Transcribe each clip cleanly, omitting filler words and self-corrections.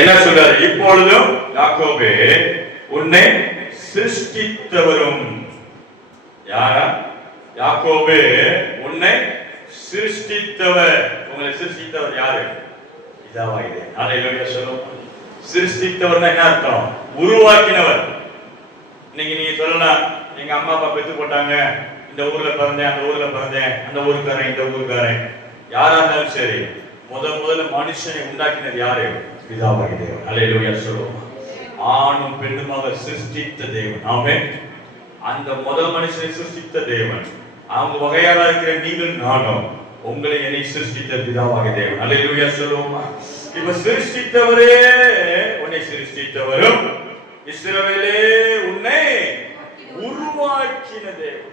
என்ன சொல்றாரு? இப்பொழுதும் யாக்கோபே உன்னை சிருஷ்டித்தவரும். யாரா? யாக்கோபே உன்னை சிருஷ்டித்தவர். உங்களை சிருஷ்டித்தவர் யாரு? பிதாவாகிய. அல்லேலூயா சொல்லுவோம். சிருஷ்டித்தவர்னா என்ன அர்த்தம்? உருவாக்கினவர். இன்னைக்கு நீங்க சொல்லலாம், எங்க அம்மா அப்பா பெத்து போட்டாங்க, இந்த ஊர்ல பிறந்தேன், அந்த ஊர்ல பிறந்தேன், அந்த ஊருக்காரன் இந்த ஊருக்காரன். யாரா இருந்தாலும் சரி, முதல்ல மனுஷனை உண்டாக்கினது யாரு? பிதாவாகிய தேவன். அல்லேலூயா சொல்லுவோம். ஆணும் பெண்ணுமாக சிருஷ்டித்த தேவன். ஆமென். அந்த முதல் மனுஷனை சிருஷ்டித்த தேவன். அவங்க வகையாரா இருக்கிற நீங்கள் நானும் உங்களை என்னை சிருஷ்டித்த பிதாவாகிய தேவன். அல்லேலூயா சொல்லுவோமா? இப்ப சிருஷ்டித்தவரே உன்னை சிருஷ்டித்தவரும், இஸ்ரவேலே உன்னை உருவாக்கின தேவன்.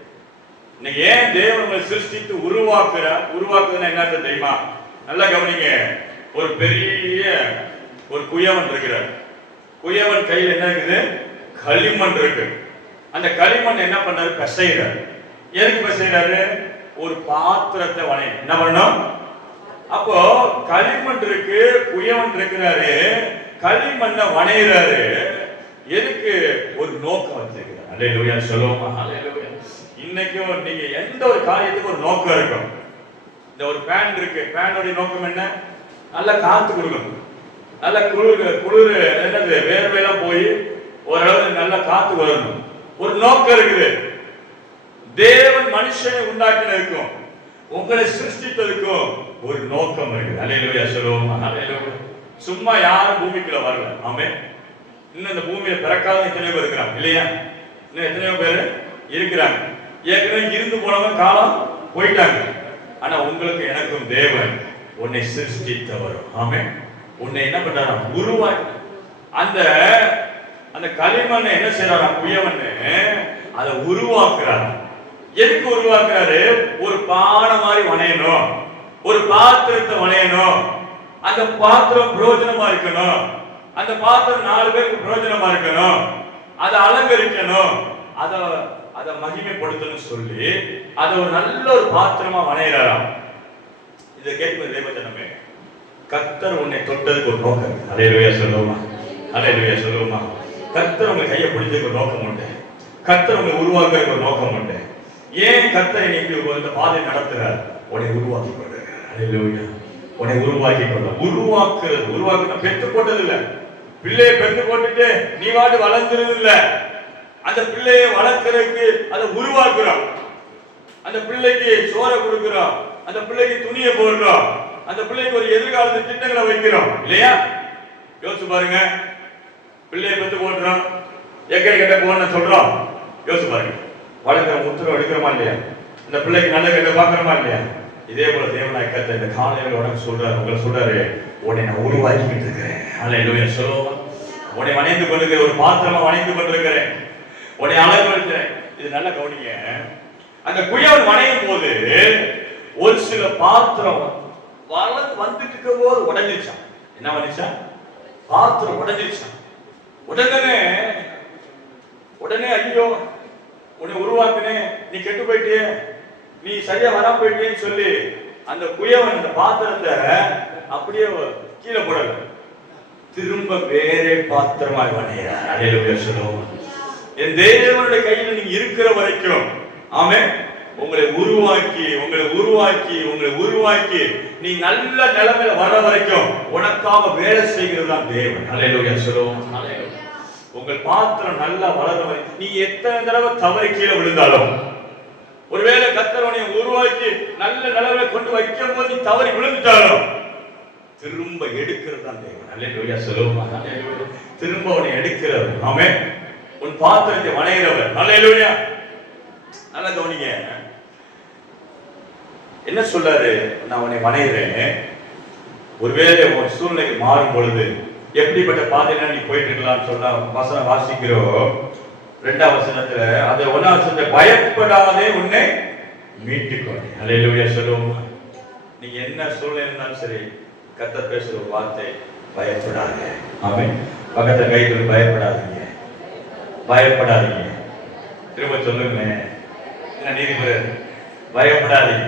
இன்னைக்கு ஏன் தேவன் உங்களை சிருஷ்டித்து உருவாக்குறார்? உருவாக்குதுன்னா என்ன தெரியுமா? நல்லா கவனிங்க. ஒரு பெரிய ஒரு குயவன் இருக்கிறார். குயவன் கையில் என்ன இருக்குது? களிமண் இருக்கு. அந்த களிமண் என்ன பண்ணாரு? பிசைறாரு. எதுக்கு பிசைறாரு? ஒரு பாத்திரத்தை வணைய. என்ன பண்ணணும்? அப்போ களிமண் இருக்கு, குயவன் இருக்கிறாரு, களிமண்ணை வணையிறாரு. எதுக்கு? ஒரு நோக்கம் வச்சிருக்கிறார். அல்லேலூயா சொல்லுவோமா? அல்லேலூயா. இன்னைக்கும் நீங்க எந்த ஒரு காரியத்துக்கு ஒரு நோக்கம் இருக்கும். இந்த ஒரு ஃபேன் இருக்கு, ஃபேனோட நோக்கம் என்ன? நல்ல காத்து கொடுக்கணும், நல்ல குளிர் என்னது வேர்வையெல்லாம் போய் ஓரளவு நல்ல காத்து வரணும். ஒரு நோக்கம் இருக்குது. தேவன் மனுஷனை உண்டாக்கினதுக்கும் உங்களை சிருஷ்டித்ததுக்கும் ஒரு நோக்கம் இருக்குது. அல்லேலூயா சொல்லுவோமா? அல்லேலூயா. சும்மா யாரும் பூமிக்குள்ள வரல. ஆமென். இன்னும் இந்த பூமியில பிறக்காத எத்தனையோ பேர் இருக்கிறாங்க இல்லையா? இன்னும் எத்தனையோ பேர் இருக்கிறாங்க. ஏற்கனவே இருந்து போனவங்க காலம் போயிட்டாங்க. ஆனா உங்களுக்கு எனக்கும் தேவன் உன்னை சிருஷ்டித்தவர். ஆமென். உன்னை என்ன பண்றாரா? உருவாக்கி அந்த களிமண்ணை என்ன செய்யறாரா? குயவன் அதை உருவாக்குறார். எதுக்கு உருவாக்குறாரு? ஒரு பானை மாதிரி வணையணும், ஒரு பாத்திரத்தை வணையணும். அந்த பாத்திரம் பிரயோஜனமா இருக்கணும், அந்த பாத்திரம் 4 பேருக்கு பிரயோஜனமா இருக்கணும், அதை அலங்கரிக்கணும், அதை மகிமைப்படுத்தணும் சொல்லி அதை ஒரு நல்ல ஒரு பாத்திரமா வணையிறாராம். இதை கேட்கும் தேவஜனமே, கர்த்தர் உன்னை தொட்டதுக்கு ஒரு நோக்கம். அல்லேலூயா சொல்லுவோமா? அல்லேலூயா சொல்லுவோமா? கர்த்தர் உங்க கையை பிடிச்சதுக்கு ஒரு நோக்கம் உண்டு. கர்த்தர் உங்களை உருவாக்குறதுக்கு ஒரு நோக்கம் உண்டு. ஏன் கர்த்தர் இன்னைக்கு இந்த பாதை நடத்துறார்? உன்னை உருவாக்கி கொள்றார். அல்லேலூயா. உன்னை உருவாக்கி கொள்ள. உருவாக்குனா பெற்று போட்டது இல்ல. பிள்ளையை பெற்று போட்டுட்டு நீ வாட்டு வளர்ந்துறது இல்ல. அந்த பிள்ளையை வளர்க்கறதுக்கு அதை உருவாக்குறோம். அந்த பிள்ளைக்கு சோறை கொடுக்கிறோம், அந்த பிள்ளைக்கு துணியை போடுறோம், அந்த பிள்ளைக்கு ஒரு எதிர்காலத்து திட்டங்களை வைக்கிறோம் இல்லையா? யோசிச்சு பாருங்க. பிள்ளையை பெற்று போடுறோம், எக்கரை கிட்ட போன சொல்றோம். யோசிச்சு பாருங்க. வளர்க்கிற முத்திரம் எடுக்கிறோமா இல்லையா? இந்த பிள்ளைக்கு நல்ல கிட்ட பாக்குறோமா இல்லையா? இதே போல தேவனாய் கர்த்தர் இந்த காலையில உனக்கு சொல்றாரு, உங்களை சொல்றாரு, உன்னை நான் உருவாக்கிட்டு இருக்கிறேன். அல்லேலூயா சொல்லுவோமா? உன்னை வணைந்து கொண்டிருக்கிறேன், ஒரு பாத்திரமா வணைந்து கொண்டிருக்கிறேன், உன்னை அழகுபடுத்துறேன். இது நல்ல கவனிங்க. அந்த குயவன் வணையும் போது ஒரு சில பாத்திரம் வந்துட்டு இருக்க போது உடைஞ்சிருச்சான். என்ன வந்துச்சான்? பாத்திரம் உடைஞ்சிருச்சான். உடனே ஐயோ உன்னை உருவாக்குனேன், நீ கெட்டு போயிட்டே, நீ சரியா வர போயிட்டேன்னு சொல்லி அந்த குயவன் அந்த பாத்திரத்தை அப்படியே கீழே போடல, திரும்ப வேறே பாத்திரமாய் வணைகிறார். அல்லேலூயா சொல்லுவோம். என் தேவனுடைய கையில் நீங்க இருக்கிற வரைக்கும், ஆமென், உங்களை உருவாக்கி நீ நல்ல நிலைமையில வர்ற வரைக்கும் உனக்காக வேலை செய்கிறது தான் தேவன். அல்லேலூயா சொல்லுவோம். உங்கள் பாத்திரம் நல்லா வளர வரைக்கும் நீ எத்தனை தடவை தவறி கீழே விழுந்தாலும், ஒருவேளை கர்த்தர் உன்னை உருவாக்கி நல்ல நிலைமையில கொண்டு வைக்கும் போது நீ தவறி விழுந்துட்டாலும் திரும்ப எடுக்கிறது தான் தேவன். அல்லேலூயா சொல்லுவோம். திரும்ப உன்னை எடுக்கிறவர். ஆமென். உன் பாத்திரத்தை வணைகிறவர். அல்லேலூயா. நல்லா கவனிங்க. என்ன சொல்றாரு? நான் உன்னை வணைகிறேன். ஒருவேளை உன் சூழ்நிலை மாறும் பொழுது எப்படிப்பட்ட பாதையில நீ போயிட்டு இருக்கலாம்னு சொன்னா வசனம் வாசிக்கிறோம். 2ஆம் வசனத்துல அந்த 1ஆம் வசனத்துல பயப்படாதே உன்னை மீட்டுக்கொண்டு. அல்லேலூயா சொல்லுவோம். நீங்க என்ன சூழ்நிலை இருந்தாலும் சரி, கர்த்தர் பேசுற ஒரு வார்த்தை, பயப்படாதீங்க. ஆமென். பக்கத்துல கைக்கு பயப்படாதீங்க, பயப்படாதீங்க. திரும்ப சொல்லுங்க. என்ன நீதிபதி? பயப்படாதீங்க.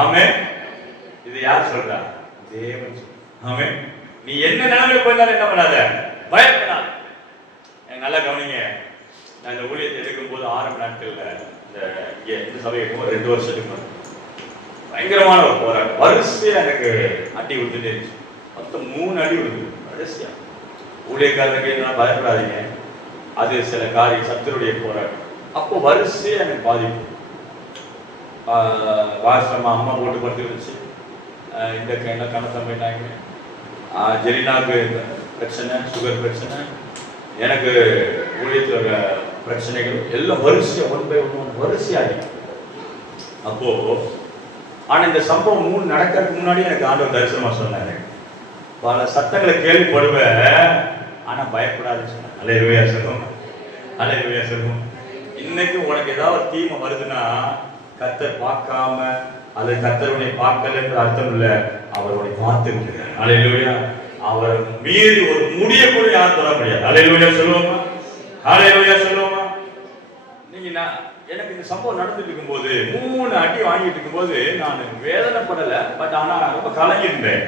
ஆமென். இது யார் சொல்றா? தேவன். ஆமென். நீ என்ன நிலைமையில போயிருந்தாலும் என்ன பண்ணாத, பயப்படாத. நல்லா கவனிங்க. நான் இந்த ஊழியத்தை எடுக்கும் போது ஆரம்ப நாட்கள்ல இந்த சபைக்கு 2 வருஷத்துக்கு பயங்கரமான ஒரு போராட்டம். வரிசையா எனக்கு அடி விட்டுட்டே இருந்துச்சு. மொத்தம் 3 அடி விடுது வரிசையா. ஊழியக்காரருக்கு என்ன பயப்படாதீங்க, அது சில காரியம் சத்துருடைய போராட்டம். அப்போ வரிசையா எனக்கு பாதிப்பு. வாசமா அம்மா போட்டு படுத்து வச்சு இந்த என்ன கணத்தம் போயிட்டாங்க. ஜெரினாவுக்கு பிரச்சனை, சுகர் பிரச்சனை, எனக்கு ஊழியத்தில் பிரச்சனைகள் எல்லாம் வரிசையா 1 by 1 வரிசையாகி. அப்போ ஆனா இந்த சம்பவம் 3 நடக்கிறதுக்கு முன்னாடி எனக்கு ஆண்டவர் தரிசனமா சொன்னாரு. பல சத்தங்களை கேள்விப்படுவேன், ஆனா பயப்படாதுன்னு சொன்னார். அல்லேலூயா சொல்லுவோம், அல்லேலூயா சொல்லுவோம். இன்னைக்கு உனக்கு ஏதாவது தீமை வருதுன்னா கர்த்தர் பார்க்காம, அது கர்த்தருடைய பார்க்கலன்ற அர்த்தம் இல்ல, அவருடைய பார்த்துருக்கிறார். அல்லேலூயா. அவர் மீறி ஒரு முடிய கூட யாரும் தர முடியாது. அல்லேலூயா சொல்லுவோமா, அல்லேலூயா சொல்லுவோமா. நீங்க எனக்கு இந்த சம்பவம் நடந்துட்டு இருக்கும்போது 3 அடி வாங்கிட்டு இருக்கும்போது நான் வேதனைப்படலை, பட் ஆனா ரொம்ப கலங்கிருந்தேன்.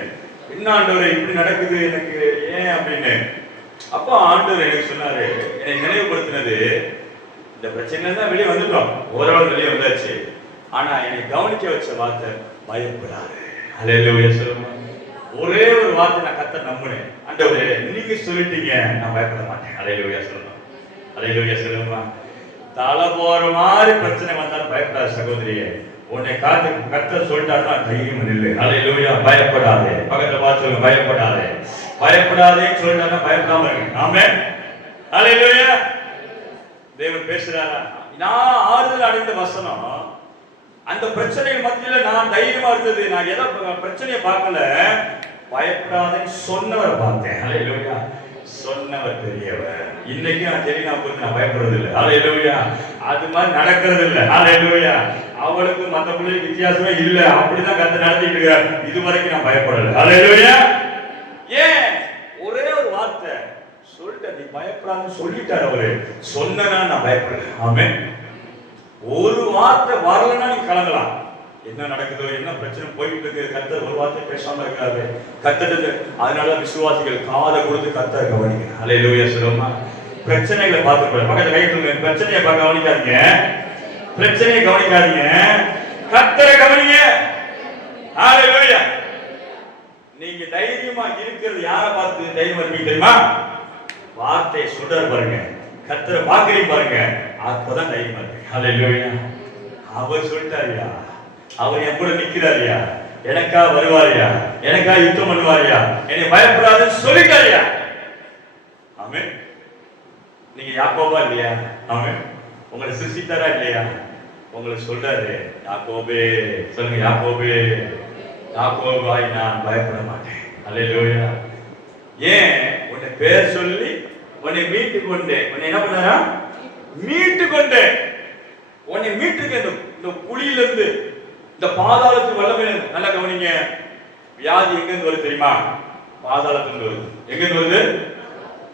என்ன ஆண்டவரே இப்படி நடக்குது எனக்கு ஏன் அப்படின்னு. அப்போ ஆண்டவர் எனக்கு சொன்னாரு, என்னை நினைவுபடுத்தினது, இந்த பிரச்சனை தான் வெளியே வந்துட்டோம், ஓரளவு வெளியே வந்தாச்சு, ஆனா என்னை கவனிக்க வச்ச வார்த்தை பயப்படாது. அல்லேலூயா சொல்லுமா. ஒரே ஒரு வார்த்தை நான் கர்த்தரை நம்பினேன். ஆண்டவரே நீங்க சொல்லிட்டீங்க, நான் பயப்பட மாட்டேன். அல்லேலூயா சொல்லுமா, அல்லேலூயா சொல்லுமா. தலை போற மாதிரி பிரச்சனை வந்தாலும் பயப்படாத சகோதரியே. உன்னை காத்து கர்த்தர் சொல்லிட்டாருன்னா தைரியம் இல்லை. அல்லேலூயா. பயப்படாதே. பக்கத்துல பார்த்து சொல்லுங்க, பயப்படாதே. பயப்படாதேன்னு சொல்லிட்டாருன்னா பயப்படாம இருக்கு. ஆமென். அல்லேலூயா. தேவன் பேசுறாரா? நான் ஆறுதல் அடைந்த வசனம், அந்த பிரச்சனை மத்தியில நான் தைரியமா இருந்தது. நான் ஏதோ பிரச்சனையை பார்க்கல, பயப்படாதேன்னு சொன்னவரை பார்த்தேன். அல்லேலூயா. சொன்னவர் பெரியவர். இன்னைக்கு நான் தெரியும், நான் பயப்படுறது இல்லை. அல்லேலூயா. அது மாதிரி நடக்கிறது இல்லை. அல்லேலூயா. அவளுக்கு மற்ற பிள்ளைக்கு வித்தியாசமே இல்லை, அப்படிதான் கர்த்தர் நடத்திட்டு இருக்கார். இதுவரைக்கும் நான் பயப்படல. அல்லேலூயா. ஏன்? ஒரே ஒரு வார்த்தை சொல்லிட்டு, நீ பயப்படாதுன்னு சொல்லிட்டார் அவரு. சொன்னா நான் பயப்படல. ஆமென். ஒரு வார்த்தை வரலன்னா நீ கலங்கலாம். என்ன நடக்குதோ, என்ன பிரச்சனை போயிட்டு இருக்கு, கர்த்தர் ஒரு வார்த்தை பேசாம இருக்காரு. கர்த்தர் அதனால விசுவாசிகள் காதை கொடுத்து கர்த்தர் கவனிங்க. அல்லேலூயா சொல்லுமா. பிரச்சனைகளை பார்த்து பக்கத்துல கைட்டு பிரச்சனையை பார்க்க கவனிக்காதீங்க, பிரச்சனையை கவனிக்காதீங்க, கர்த்தரை கவனிங்க. அல்லேலூயா. நீங்க தைரியமா இருக்கிறது யாரை பார்த்து தைரியமா இருப்பீங்க தெரியுமா? வார்த்தையை சொல்றாரு பாருங்க, கர்த்தரை பார்க்கறீங்க பாருங்க, அப்பதான் தைரியமா இருக்கு. அல்லேலூயா. அவர் சொல்லிட்டாரியா, அவர் என் கூட நிக்கிறாரியா, எனக்கா வருவாரியா, எனக்கா யுத்தம் பண்ணுவாரியா, என்னை பயப்படாதுன்னு சொல்லிட்டாரியா. ஆமென். நீங்க யாக்கோபா இல்லையா? ஆமென். உங்களை சிருஷ்டித்தாரா இல்லையா? உங்களை சொல்றாரு, யாக்கோபே சொல்லுங்க, யாக்கோபே, யாக்கோபாய் நான் பயப்பட மாட்டேன். அல்லேலூயா. ஏன்? உன்னை பேர் சொல்லி உன்னை மீட்டு கொண்டேன். உன்னை என்ன பண்ணா? மீட்டு கொண்டேன். உன்னை மீட்டுக்க இந்த குழியிலிருந்து, இந்த பாதாளத்து வல்லமை. நல்லா கவனிங்க. வியாதி எங்க இருந்து வருது தெரியுமா? பாதாளத்திலிருந்து வருது. எங்க இருந்து வருது?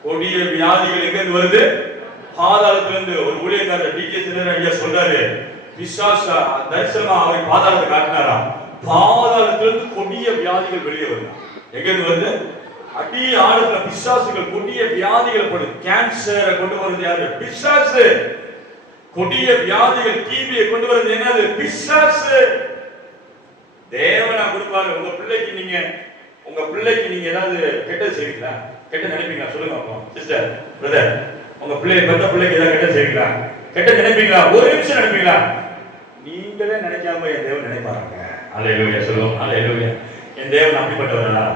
கொடிய வியாதிகள் எங்க இருந்து வருது? பாதாளத்திலிருந்து. ஒரு ஊழியக்காரர் டிகே ஐயா சொல்றாரு, பிசாசு தரிசனமா அவரை பாதாளத்தை காட்டினாராம். பாதாளத்திலிருந்து கொடிய வியாதிகள் வெளியே வருது. எங்க இருந்து வருது? அடி ஆழத்துல பிசாசுகள் கொடிய வியாதிகள் படுது. கேன்சரை கொண்டு வருது யாரு? பிசாசு. கொடிய வியாதிகள், டிபியை கொண்டு வருது என்னது? பிசாசு. தேவனா கொடுப்பாரு. உங்க பிள்ளைக்கு நீங்க ஏதாவது கெட்டது செய்வீங்களா? கெட்ட நினைப்பீங்களா? சொல்லுங்க அப்போ சிஸ்டர், பிரதர். உங்க பெத்த பிள்ளைக்கு ஏதாவது கெட்ட செய்வீங்களா? கெட்ட நினைப்பீங்களா? ஒரு நிமிஷம் நினைப்பீங்களா? நீங்களே நினைக்காம என் தேவன் நினைப்பாருங்க. அல்லேலூயா சொல்லுவோம். அல்லேலூயா. என் தேவன் அப்படிப்பட்டவரா?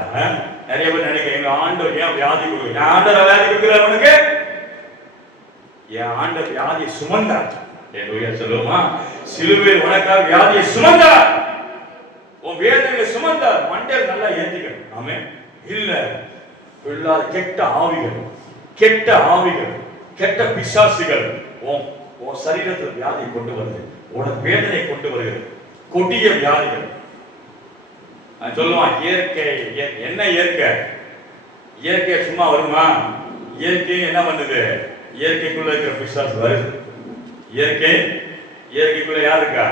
நிறைய பேர் நினைக்க, எங்க ஆண்டவர் ஏன் வியாதி கொடுக்குற? என் ஆண்டவர் வியாதி கொடுக்குறாரு உனக்கு? என் ஆண்டவர் வியாதியை சுமந்தார். அல்லேலூயா சொல்லுவோமா. சிலுவையில் உனக்காக வியாதியை சுமந்தார். உன் வேதனைகளை சுமந்தார். மண்டையில் நல்லா ஏந்திக்கணும். ஆமென். இல்ல இல்லாத கெட்ட ஆவிகள், கெட்ட ஆவிகள், கெட்ட பிசாசுகள் உன் சரீரத்தில் வியாதியை கொண்டு வருது, உனக்கு வேதனை கொண்டு வருகிறது. கொடிய வியாதிகள். சொல்லுவான் இயற்கை. என்ன இயற்கை? இயற்கை சும்மா வருமா? இயற்கை என்ன பண்ணுது? இயற்கைக்குள்ள இருக்கிற பிசாசு வருது. இயற்கைக்குள்ள யார் இருக்கா?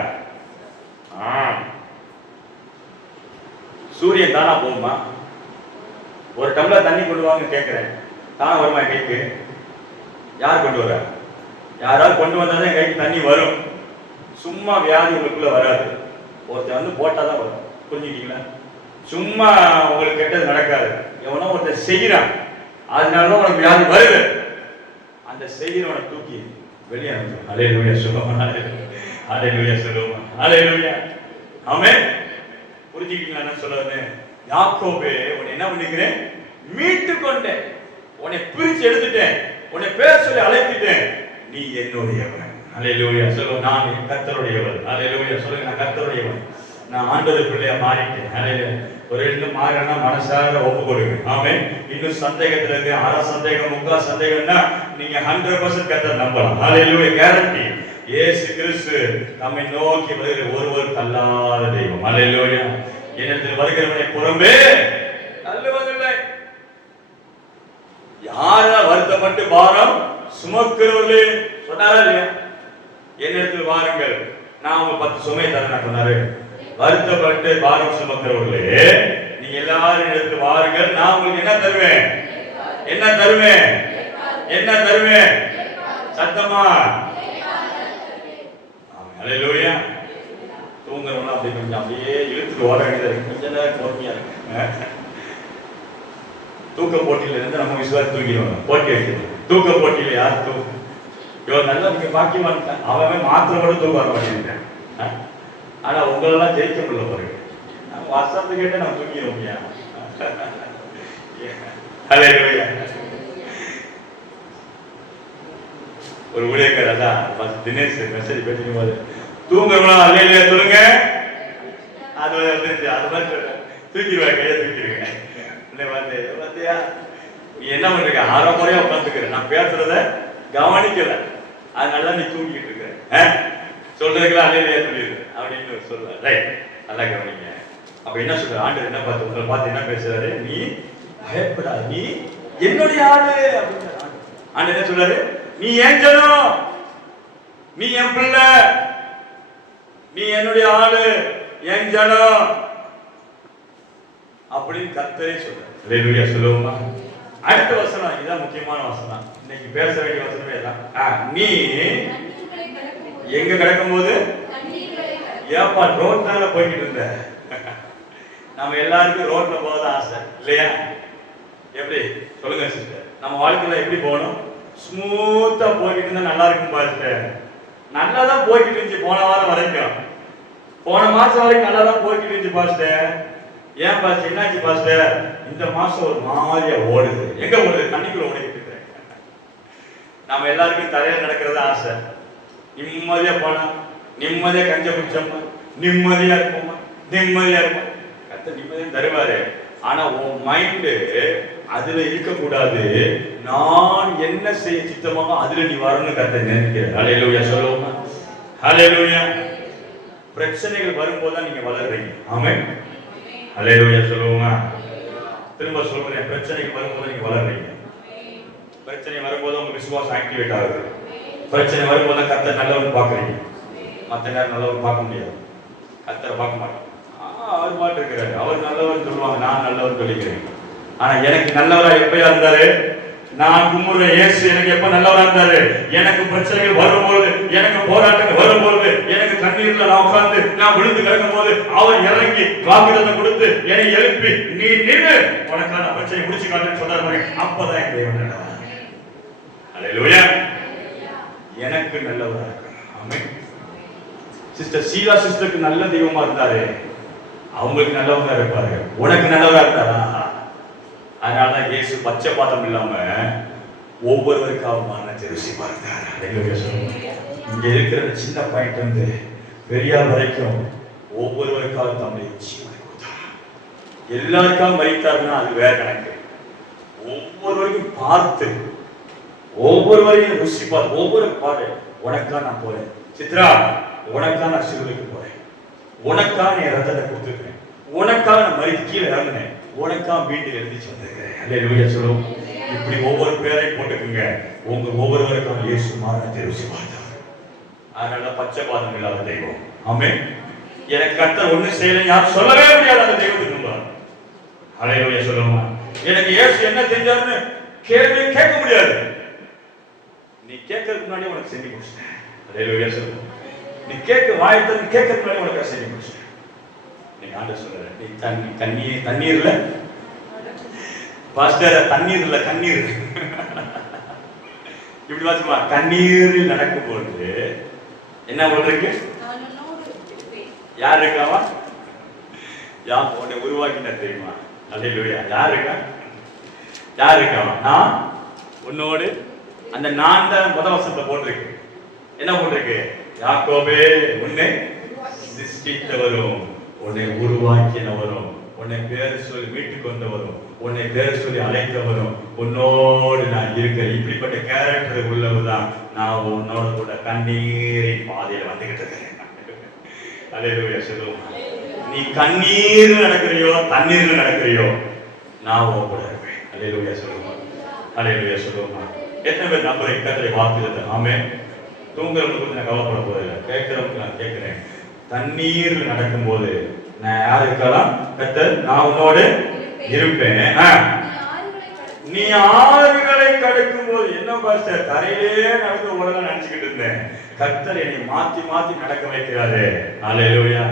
சூரியன் தானா போகுமா? ஒரு டம்ளர் தண்ணி கொண்டு வாங்க கேட்கிறேன், தானே வருமா கைக்கு? யார் கொண்டு வர? யாராவது கொண்டு வந்தாதான் என் கைக்கு தண்ணி வரும். சும்மா வியாதி உங்களுக்குள்ள வராது. ஒருத்தர் வந்து போட்டாதான் வரும். புரிஞ்சுக்கிட்டீங்களா? சும்மா உங்களுக்கு கெட்டது நடக்காது. எவனோ ஒருத்தர் செய்யறான், அதனால உனக்கு வியாதி வருது. அந்த செய்கிறவனை தூக்கி வெளியே அனுப்பிச்சு அல்லேலூயா சொல்லுவோம். அல்லேலூயா சொல்லுவோம். அல்லேலூயா. ஆமென். புரிஞ்சுக்கிட்டீங்களா என்ன சொல்றேன்னு? யாக்கோபே, உன்னை என்ன பண்ணிக்கிறேன்? மீட்டு கொண்டேன், உன்னை பிரிச்சு எடுத்துட்டேன், உன்னை பேர் சொல்லி அழைத்துட்டேன், நீ என்னுடையவன். அல்லேலூயா சொல்லுவோம். நான் கர்த்தருடையவன். அல்லேலூயா சொல்லுங்க. நான் கர்த்தருடையவன், நான் ஆண்டவர் பிள்ளையா மாறிட்டேன். அல்லேலூயா. ஒரு இன்னும் மாறினா மனசார ஒப்பு கொடுங்க. ஆமென். இன்னும் சந்தேகத்துல இருக்கு, அரை சந்தேகம் முக்கா சந்தேகம்னா நீங்க 100% கர்த்தர் நம்பலாம். அல்லேலூயா. கேரண்டி. இயேசு கிறிஸ்து நம்மை நோக்கி வருகிற ஒருவர் தள்ளாத தெய்வம். அல்லேலூயா. என்னிடத்தில் வருகிறவனை புறம்பே தள்ளுவதில்லை. யாரெல்லாம் வருத்தப்பட்டு பாரம் சுமக்கிறவர்களே சொன்னாரா இல்லையா? என்னிடத்தில் வாருங்கள், நான் உங்களுக்கு 10 சுமை தரேன் சொன்னாரு. வருத்தப்பட்டு பாரம் சுமக்கிறவர்களே, நீங்க எல்லாரும் இடத்துல வாருங்கள், நான் உங்களுக்கு என்ன தருவேன்? என்ன தருவேன்? என்ன தருவேன்? சத்தமா அல்லேலூயா. தூங்குறவங்க அப்படி கொஞ்சம் அப்படியே இழுத்துட்டு ஓட வேண்டியதா இருக்கு. கொஞ்ச நேரம் பொறுமையா இருக்கு. தூக்க போட்டியில இருந்து நம்ம விசுவாசி தூக்கிடுவாங்க. போட்டி வைக்கிறது தூக்க போட்டியில யார் தூக்கு? இவன் நல்லா நீங்க பாக்கி வந்துட்டேன், அவன் மாத்திரம் கூட தூக்க வர மாட்டேன். ஆனா உங்களெல்லாம் ஜெயிக்க முடியல பாருங்க. நம்ம வருஷத்து கேட்டு நம்ம தூக்கிடுவோம். ஒரு ஊழியக்காரர் அதான் தினேஷ் மெசேஜ் பேசிக்கும் போது, தூங்குறவங்களா அல்லேலூயா சொல்லுங்க, அது அது மாதிரி சொல்றேன், தூக்கிடுவேன், கையை தூக்கிடுவேன். பார்த்தியா நீ என்ன பண்றீங்க? அரை முறையா உட்காந்துக்கிற, நான் பேசுறத கவனிக்கல, அதனால நீ தூங்கிட்டு இருக்க, சொல்றதுக்கெல்லாம் அல்லேலூயா சொல்லிடுறேன் அப்படின்னு சொல்ல. ரைட், நல்லா கவனிங்க. அப்ப என்ன சொல்ற ஆண்டவர்? என்ன பார்த்து உங்களை பார்த்து என்ன பேசுறாரு? நீ பயப்படாது, நீ என்னுடைய ஆளு அப்படின்னு ஆண்டவர் என்ன சொல்றாரு? நீ ஏன் ஜனம், நீ என் பிள்ளை, நீ என்னுடைய ஆளு, என் ஜனம் அப்படின்னு கர்த்தரே சொல்றாரு. அல்லேலூயா சொல்லுவோமா? அடுத்த வசனம், இதுதான் முக்கியமான வசனம், இன்னைக்கு பேச வேண்டிய வசனமே தான். நீ எங்க கிடக்கும் போது ஏப்பா ரோட்னால போய்கிட்டு இருந்த. நம்ம எல்லாருக்கும் ரோட்ல போகதான் ஆசை இல்லையா? எப்படி சொல்லுங்க சிஸ்டர்? நம்ம வாழ்க்கையில எப்படி போகணும்? ஸ்மூத்தா போய்கிட்டு இருந்தா நல்லா இருக்கும் பாஸ்டர். நல்லா தான் போய்கிட்டு இருந்துச்சு போன வாரம் வரைக்கும், போன மாசம் வரைக்கும் நல்லா தான் போய்கிட்டு இருந்துச்சு பாஸ்டர். ஏன் பாஸ்டர் என்னாச்சு பாஸ்டர்? இந்த மாசம் ஒரு மாதிரியா ஓடுது. எங்க ஓடுது? தண்ணிக்குள்ள ஓடிக்கிட்டு இருக்கிறேன். நம்ம எல்லாருக்கும் தரையில நடக்கிறது ஆசை. நிம்மதியா போனா, நிம்மதியா கஞ்ச குடிச்சோம்மா, நிம்மதியா இருப்போமா, நிம்மதியா இருப்போம். கர்த்தர் நிம்மதியா தருவாரு. ஆனா உன் மைண்டு அதுல இருக்கக்கூடாது. நான் என்ன செய்ய சித்தமாக அதுல நீ வரணும்னு கர்த்தர் நினைக்கிறேன். அல்லேலூயா சொல்லுவோமா? அல்லேலூயா. பிரச்சனைகள் வரும்போது நீங்க வளர்றீங்க. ஆமென். அல்லேலூயா சொல்லுவோமா? திரும்ப சொல்றேன், பிரச்சனைகள் வரும்போது நீங்க வளர்றீங்க. பிரச்சனை வரும்போது உங்க விசுவாசம் ஆக்டிவேட் ஆகுது. பிரச்சனை வரும்போது கர்த்தர் நல்லவன் பாக்குறீங்க. மற்ற நேரம் நல்லவன் பார்க்க முடியாது, கர்த்தரை பார்க்க மாட்டோம். அவர் பாட்டு இருக்கிறாரு, அவர் நல்லவன் சொல்லுவாங்க, நான் நல்லவன் சொல்லிக்கிறேன். ஆனா எனக்கு நல்லவரா எப்பயா இருந்தாரு? நான் கும்பிடுற இயேசு எனக்கு எப்ப நல்லவரா இருந்தாரு? எனக்கு பிரச்சனைகள் வரும்போது, எனக்கு போராட்டங்கள் வரும்போது, எனக்கு கண்ணீர்ல நான் உட்கார்ந்து நான் விழுந்து கிடக்கும் போது அவர் இறங்கி வாக்குத்தத்தம் கொடுத்து என்னை எழுப்பி, நீ நின்று உனக்கான பிரச்சனை முடிச்சு காட்டுன்னு சொன்னாரு. அப்பதான் என் தேவன் நல்லவரா. அல்லேலூயா. எனக்கு நல்லவரா இருக்கு. ஆமென். சிஸ்டர் சீதா சிஸ்டருக்கு நல்ல தெய்வமா இருந்தாரு, அவங்களுக்கு நல்லவங்க இருப்பாரு. உனக்கு நல்லவரா இருந்தாரா? அதனாலதான் இயேசு பச்சை பாதம் இல்லாம ஒவ்வொருவருக்காக மரணத்தை ருசி பார்த்தார். இங்க இருக்கிற சின்ன பாயிண்ட் வந்து பெரியார் வரைக்கும் ஒவ்வொருவருக்காக தம்முடைய ஜீவனை கொடுத்தார். எல்லாருக்காக மரித்தார்னா அது வேற கணக்கு. ஒவ்வொருவரையும் பார்த்து, ஒவ்வொருவரையும் ருசி பார்த்து, ஒவ்வொரு பாடு உனக்கா நான் போறேன் சித்ரா, உனக்கா நான் சிறுவைக்கு போறேன், உனக்கா என் ரத்தத்தை கொடுத்துருக்கேன், உனக்கா நான் மறி கீழே இறங்கினேன், உனக்கா வீட்டில் எழுதிச்சு வந்திருக்கிறேன். அல்லேலூயா சொல்லுவோம். இப்படி ஒவ்வொரு பேரை போட்டுக்குங்க. உங்க ஒவ்வொருவருக்கும் இயேசு மரணத்தை ருசி பார்த்தார். அதனால பச்சை பாதம் இல்லாத தெய்வம். ஆமென். எனக்கு கர்த்தர் ஒண்ணு செய்யல யாரும் சொல்லவே முடியாது அந்த தெய்வத்துக்கு முன்பாக. அல்லேலூயா சொல்லுவோமா? எனக்கு இயேசு என்ன செஞ்சாருன்னு கேள்வி கேட்க முடியாது. நீ கேட்கறதுக்கு முன்னாடி உனக்கு செஞ்சு முடிச்சிட்டேன். அல்லேலூயா சொல்லுங்க. நீ கேட்க வாயத்தன்னு கேட்கறதுக்கு முன்னாடி உனக்கு செஞ்சு முடிச்சிட்டேன். நீ ஆண்டவர் சொல்ற நீ தண்ணீர்ல பாஸ்டர் தண்ணீர்ல கண்ணீர் இப்படி வாசிமா கண்ணீரில் நடக்கும் பொழுது என்ன போட்டிருக்கு? யார் இருக்காவா? யார் உன்னை உருவாக்கினா தெரியுமா? அல்லேலூயா. யார் இருக்கா? யார் இருக்காவா? நான் உன்னோடு. அந்த நான் தான் முதல் வசனத்துல போட்டிருக்கு. என்ன போட்டிருக்கு? யாக்கோபே உன்னை சிருஷ்டித்தவரும் உன்னை உருவாக்கினவரும் உன்னை பேர் சொல்லி வீட்டுக்கு வந்தவரும் உன்னை பேர் சொல்லி அழைத்தவரும் உன்னோடு நான் இருக்கிறேன். இப்படிப்பட்ட கேரக்டர் உள்ளவர்தான் நான் உன்னோட கூட கண்ணீரின் பாதையில வந்துகிட்டு இருக்கிறேன். அல்லேலூயா சொல்லுவோம். நீ கண்ணீர் நடக்கிறியோ தண்ணீர்ல நடக்கிறியோ நான் உன் கூட இருப்பேன். அல்லேலூயா சொல்லுவோம். அல்லேலூயா சொல்லுவோம். எத்தனை பேர் நம்புறேன் கர்த்தரை வாக்குறது? ஆமென். தூங்குறவங்களுக்கு நான் கவலைப்பட போறதில்லை, கேட்கிறவங்களுக்கு நான் கேட்கிறேன். தண்ணீர்ல நடக்கும் போது நான் யார் இருக்கலாம்? கர்த்தர் நான் உன்னோடு இருப்பேன். நீ ஆறுகளை கடக்கும் போது என்ன பாஸ்டர் தரையிலே நடந்து ஓடல நினைச்சுக்கிட்டு இருந்தேன். கர்த்தர் என்னை மாத்தி மாத்தி நடக்க வைக்கிறாரு. அல்லேலூயா.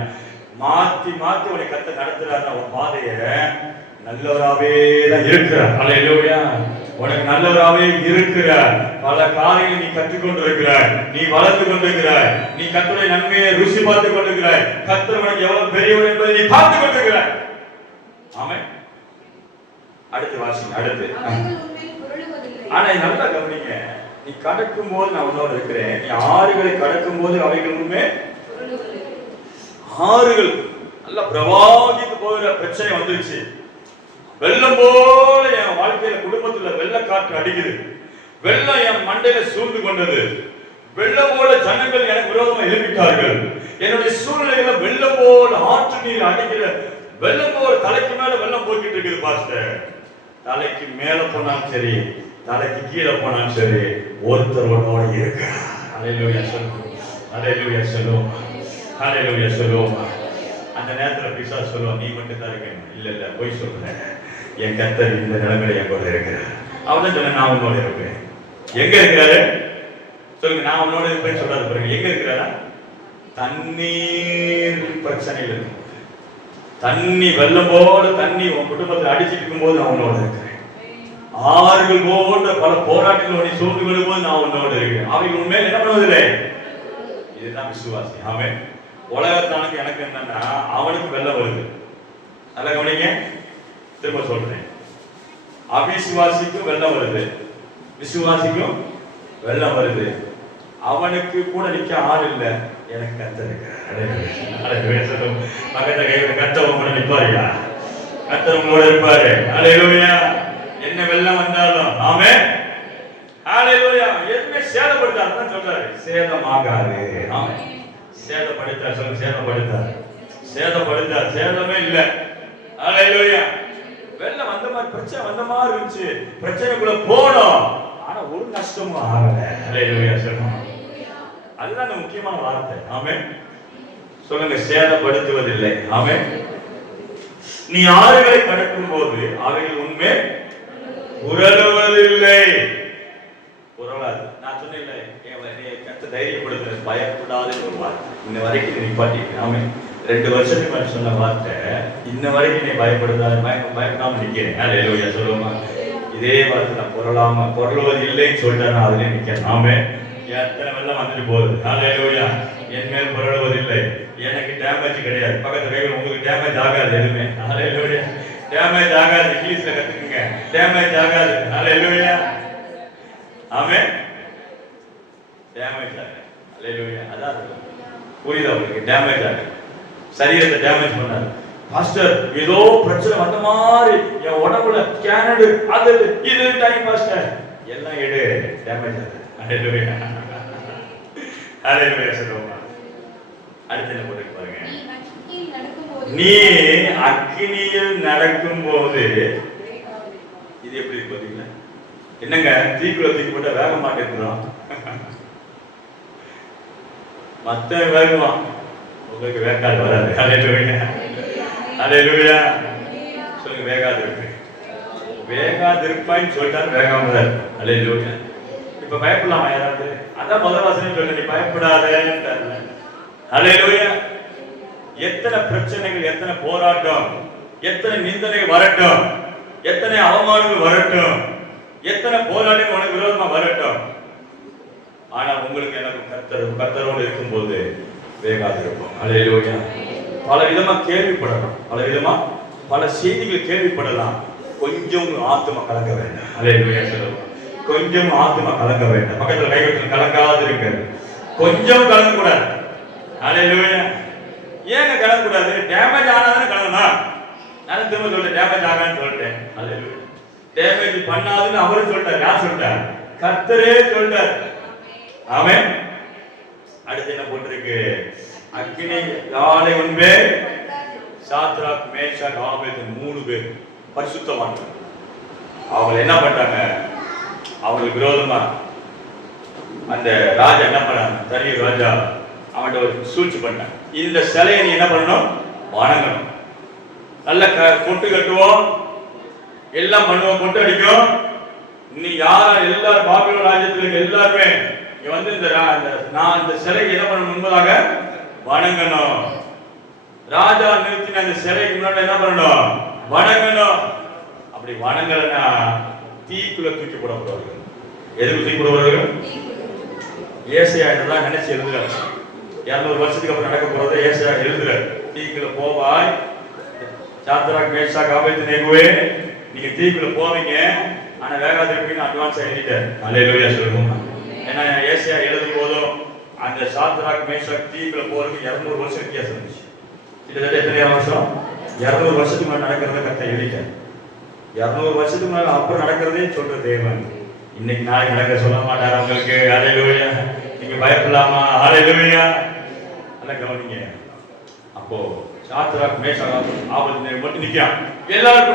மாத்தி மாத்தி உன்னை கர்த்தர் நடத்துறாரு. அவன் பாதைய நல்லவராகவே தான் இருக்கிறார். அல்லேலூயா. உனக்கு நல்லவராகவே இருக்கிறார். பல காரியங்களை நீ கற்றுக்கொண்டு இருக்கிறாய். நீ வளர்ந்து கொண்டிருக்கிறாய். நீ கர்த்தருடைய நன்மையை ருசி பார்த்து கொண்டிருக்கிறாய். கர்த்தர் உனக்கு எவ்வளவு பெரியவர் என்பதை நீ பார்த்து கொண்டிருக்கிறாய். ஆமென். அடுத்து வாசிங்க. அடுத்து ஆனா நல்லா கவனிங்க. நீ கடக்கும் போது நான் உன்னோட இருக்கிறேன். நீ ஆறுகளை கடக்கும் போது அவைகள் உண்மை ஆறுகள் நல்ல பிரவாகித்து போகிற பிரச்சனை வந்துருச்சு. வெள்ளம் போல என் வாழ்க்கையில குடும்பத்துல வெள்ள காற்று அடிக்குது. வெள்ளம் என் மண்டையில சூழ்ந்து கொண்டது. வெள்ளம் போல ஜனங்கள் எனக்கு விரோதமா எழுப்பிட்டார்கள். என்னுடைய சூழ்நிலையில வெள்ளம் போல ஆற்று நீர் அடிக்கிற வெள்ளம் போல தலைக்கு மேல வெள்ளம் போய்கிட்டு இருக்குது பாஸ்டர். தலைக்கு மேல போனாலும் சரி தலைக்கு கீழே போனாலும் சரி ஒருத்தர் ஒன்னோட இருக்கிறார். அல்லேலூயா சொல்லுவோம். அல்லேலூயா சொல்லுவோம். அல்லேலூயா சொல்லுவோம். அந்த நேரத்துல பிசாசு சொல்லுவோம், நீ மட்டும் தான் இருக்க. இல்ல இல்ல போய் சொல்றேன். என் கர்த்தர் இந்த நிலைமையில என் கூட இருக்கிறார். அவன் சொன்ன நான் உன்னோட இருப்பேன். எங்க இருக்கிறாரு சொல்லுங்க. நான் உன்னோட இருப்பேன்னு சொல்றாரு பாருங்க. எங்க இருக்கிறாரா? தண்ணீர் பிரச்சனையில் இருக்கும். தண்ணி வெள்ளம் போல தண்ணி உன் குடும்பத்தை அடிச்சிட்டு இருக்கும் போது நான் உன்னோட இருக்கிறேன். ஆறுகள் போன்ற பல போராட்டங்கள் சூழ்ந்து கொள்ளும் போது நான் உன்னோட இருக்கிறேன். அவைகள் உண்மையில என்ன பண்ணுவதில்லை. இதுதான் விசுவாசி. ஆமென். உலகத்தானுக்கு எனக்கு என்னன்னா அவனுக்கு வெள்ளம் வருது. நல்ல கவனிங்க. திரும்ப சொல்றேன். அவிசுவாசிக்கும் வெள்ளம் வருது, விசுவாசிக்கும் வெள்ளம் வருது. அவனுக்கு கூட நிக்க ஆள் இல்லை. எனக்கு கர்த்தர் இருக்கிறார். பக்கத்துல கையில கர்த்தர் உங்களோட நிற்பாருயா. கர்த்தர் உங்களோட இருப்பாரு. அல்லேலூயா. என்ன வெள்ளம் வந்தாலும் ஆமென். அல்லேலூயா. எதுவுமே சேதப்படுத்தாருன்னு சொல்றாரு. சேதமாகாது. ஆமென். சேதப்படுத்தார் சொல்லுங்க. சேதப்படுத்தார். சேதப்படுத்தார். சேதமே இல்ல. அல்லேலூயா. வெள்ளம் வந்த மாதிரி பிரச்சனை வந்த மாதிரி இருந்துச்சு. பிரச்சனைக்குள்ள போனோம். ஆனா ஒரு நஷ்டமும் ஆகல. அல்லேலூயா சொல்லுங்க. அதுதான் முக்கியமான வார்த்தை. ஆமென். சொல்லுங்க. சேதப்படுத்துவதில்லை. ஆமென். நீ ஆறுகளை கடக்கும் போது அவைகள் உண்மை உரளுவதில்லை. உரளாது. நான் சொன்னேன் கர்த்தர் தைரியப்படுத்த பயப்படாதுன்னு ஒரு வார்த்தை இன்ன வரைக்கும் நிப்பாட்டி. ஆமென். 2 வருஷத்துக்கு மேல சொன்ன வார்த்தை இன்ன வரைக்கும் நீ பயப்படுதாது பயப்படாம நிக்கிறேன். அல்லேலூயா சொல்லுமா. இதே வார்த்தை நான் பொருளுவது இல்லைன்னு சொல்லிட்டேன். அதுல நிக்கிறேன். ஆமென். எத்தனை வெள்ளம் வந்துட்டு போகுது. அல்லேலூயா. என் மேல் பொருளுவதில்லை. எனக்கு டேமேஜ் கிடையாது. பக்கத்து கைகள் உங்களுக்கு டேமேஜ் ஆகாது. எதுவுமே அல்லேலூயா. டேமேஜ் ஆகாது. இங்கிலீஷ்ல கத்துக்குங்க. டேமேஜ் ஆகாது. அல்லேலூயா. ஆமென். டேமேஜ் ஆகாது. அல்லேலூயா. அதான் புரியுதா உங்களுக்கு? டேமேஜ் ஆகாது. சரீரத்தை டேமேஜ் பண்ணாது. பாஸ்டர் ஏதோ பிரச்சனை வந்த மாதிரி என் உடம்புல ஸ்கேனடு அது இது டைம் பாஸ்டர் எல்லாம் எடு டேமேஜ் ஆகுது. அல்லேலூயா. அல்லேலூயா சொல்லுங்க. அடுத்து என்ன போட்டு பாருங்க. நீ அக்கினியில் நடக்கும்போது இது எப்படி இருக்கு பாத்தீங்களா? என்னங்க தீக்குள்ள தூக்கி போட்டா வேக மாட்டேங்கிறோம். மத்த வேகமா உங்களுக்கு வேக்காது வராது. அல்லேலூயா. அல்லேலூயா. சொல்லுங்க. வேகாது இருக்கு. வேகாதிருப்பான்னு சொல்லிட்டாரு, வேகாம அல்லேலூயா. இப்ப பயப்படலாமா யாராவது? அதான் முதல் வசனம் சொல்ல, நீ பயப்படாதேன்றாரு. அல்லேலூயா. எத்தனை பிரச்சனைகள், எத்தனை போராட்டம், எத்தனை நிந்தனை வரட்டும், எத்தனை அவமானங்கள் வரட்டும், எத்தனை போராட்டங்கள் உனக்கு விரோதமா வரட்டும், ஆனா உங்களுக்கு எனக்கு கர்த்தரோடு இருக்கும்போது வேகாதிருப்போம். அல்லேலூயா. பல விதமா கேள்விப்படலாம், பல விதமா பல செய்திகள் கேள்விப்படலாம். கொஞ்சம் ஆத்மா கலங்க வேண்டாம். அல்லேலூயா சொல்லுவோம். கொஞ்சம் ஆத்மா கலங்க வேண்டாம். பக்கத்துல கைவிட்டு கலங்காது இருக்க, கொஞ்சம் கலங்க கூடாது. அல்லேலூயா. ஏங்க கலங்க கூடாது? டேமேஜ் ஆனாதானே கலங்கணும். நான் திரும்ப சொல்றேன், டேமேஜ் ஆகான்னு சொல்லிட்டேன். அல்லேலூயா. டேமேஜ் பண்ணாதுன்னு அவரு சொல்லிட்டார். யார் சொல்லிட்டார்? கர்த்தரே சொல்லிட்டார். ஆமென். அடுத்து என்ன போட்டிருக்கு? அக்கினி ஜுவாலை முன்பே சாத்ராக் மேஷாக் ஆபேத்நேகோ 3 பேர் பரிசுத்தவான்கள். அவங்க என்ன பண்ணாங்க? அவங்களுக்கு விரோதமா அந்த ராஜா என்ன பண்ணாங்க? தனி ராஜா அவன்கிட்ட ஒரு சூழ்ச்சி பண்ணான். இந்த சிலையை நீ என்ன பண்ணணும்? வணங்கணும். நல்ல கொட்டு கட்டுவோம், எல்லாம் பண்ணுவோம், கொட்டு அடிக்கும். நீ யாரா எல்லாரும் பாபிலோன் ராஜ்யத்தில் எல்லாருமே வந்து நான் இந்த சிலையை என்ன பண்ணணும்? முன்பதாக வணங்கணும். ராஜா நிறுத்தின அந்த சிலைக்கு முன்னாடி என்ன பண்ணணும்? வணங்கணும். அப்படி வணங்கலன்னா தீக்குள்ள தூக்கி போடப்படுவார்கள். எதுக்கு தூக்கி போடுவார்கள்? ஏசாயா இதெல்லாம் நினைச்சு எழுதுறாரு. 200 வருஷத்துக்கு அப்புறம் நடக்க போறதை ஏசாயா எழுதுறாரு. தீக்குள்ள போவாய், சாத்ராக் மேஷாக் ஆபேத்நேகோவே, நீங்க தீக்குள்ள போவீங்க, ஆனா வேகாதிருப்பீங்கன்னு அட்வான்ஸா எழுதிட்டார். அல்லேலூயா சொல்லுவோம். ஏன்னா ஏசாயா எழுதும் போதும் அந்த சாத்ராக் மேஷாக் தீக்குள்ள போறதுக்கு 200 வருஷம் வித்தியாசம் இருந்துச்சு. கிட்டத்தட்ட எத்தனை வருஷம்? 200 வருஷத்துக்கு முன்னாடி நடக்கிறத கரெக்டா எழுதிட்டார். 200 வருஷத்துக்கு முன்னாடி அப்புறம் நடக்கிறதே சொல்ற தேவன் இன்னைக்கு நாளைக்கு நடக்க சொல்ல மாட்டார் உங்களுக்கு. அல்லேலூயா. நீங்க பயப்படலாமா? அல்லேலூயா. நல்லா கவனிங்க. அப்போ சாத்ராக் மேஷாக் ஆபேத்நேகோ மட்டும் நிக்கிறான். எல்லாரும்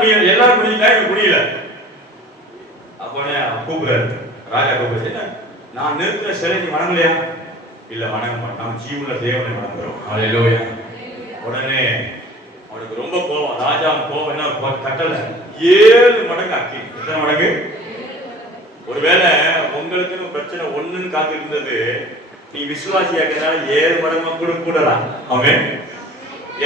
குடியில. அப்போ கூப்பிடுறாரு ராஜா, கூப்பிடுறது, என்ன நான் நிறுத்தின சிலை நீ வணங்கலையா? இல்ல வணங்க மாட்டோம், நாம் ஜீவனுள்ள தேவனை வணங்குறோம். அல்லேலூயா. உடனே அவனுக்கு ரொம்ப கோபம். ராஜா கோபம் என்ன? கட்டளை 7 மடங்கு அக்கி. எத்தனை மடங்கு? ஒருவேளை உங்களுக்கு பிரச்சனை ஒண்ணுன்னு காத்து இருந்தது, நீ விசுவாசியாக்கிறதுனால 7 மடங்கு கூட கூடலாம். அவன்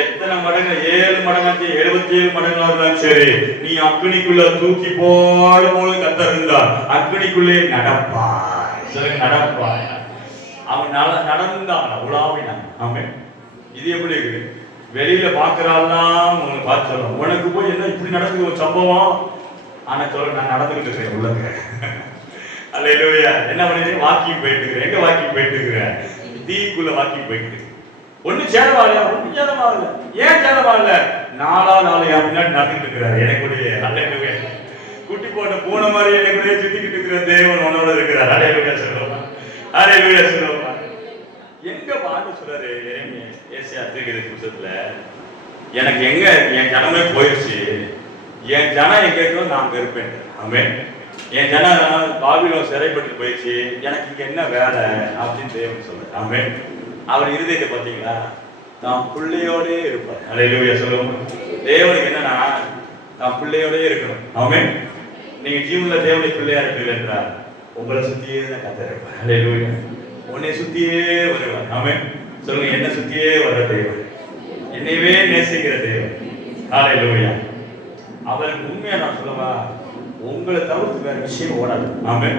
எத்தனை மடங்கு? 7 மடங்கு, 77 மடங்கு இருந்தாலும் சரி, நீ அக்னிக்குள்ள தூக்கி போடும்போது கர்த்தர் இருந்தார். அக்னிக்குள்ளே நடப்பாய், நடப்பாய். அவன் நடந்தான், உலாவினான். அவன் இது எப்படி இருக்கு? வெளியில பாக்குறாள்லாம் உங்களுக்கு பார்த்து சொல்லணும், உனக்கு போய் என்ன இப்படி நடக்குது ஒரு சம்பவம், ஆனா சொல்ல நான் நடந்துகிட்டு இருக்கிறேன் உள்ளங்க. அல்லேலூயா. என்ன பண்ணிட்டு வாக்கிங் போயிட்டு இருக்கிறேன். எங்க வாக்கிங் போயிட்டு இருக்கிறேன்? தீக்குள்ள வாக்கிங் போயிட்டு இருக்கு. ஒண்ணு சேதமாகல, ஒன்னும் சேதமாகல. ஏன் சேதமாகல? 4 பின்னாடி நடந்துட்டு இருக்கிறார். எனக்குடைய அல்லேலூயா. குட்டி போட்ட பூனை மாதிரி எனக்குடைய சுத்திக்கிட்டு இருக்கிற தேவன் உன்னோட இருக்கிறார். அல்லேலூயா சொல்லுவோமா? அல்லேலூயா சொல்லுவோமா? எங்க பாட்டு சொல்றாரு எரேமியா ஏசாயா தீர்க்கதரிசி புத்தகத்துல, எனக்கு எங்க என் ஜனமே போயிடுச்சு, என் ஜனம் எங்க இருக்கோ நான் அங்க இருப்பேன். ஆமென். என் ஜனம் பாபிலோன் சிறைப்பட்டு போயிடுச்சு, எனக்கு இங்க என்ன வேலை அப்படின்னு தேவன் சொல்றாரு. ஆமென். அவர் இருதயத்தை பார்த்தீங்களா? தான் பிள்ளையோடே இருப்பார். அல்லேலூயா சொல்லுவோம். தேவனுக்கு என்னன்னா தான் பிள்ளையோடே இருக்கணும். ஆமென். நீங்க ஜீவன்ல தேவனுடைய பிள்ளையா இருப்பீர்கள் என்றால் உங்களை சுத்தியே தான் கர்த்தர் இருப்பார். அல்லேலூயா. உன்னை சுத்தியே வருவார். ஆமென். சொல்லுங்க, என்ன சுத்தியே வர்ற தேவன், என்னையவே நேசிக்கிற தேவன். அல்லேலூயா. அவருக்கு உண்மையா நான் சொல்லவா, உங்களை தவிர்த்து வேற விஷயம் ஓடாது. ஆமென்.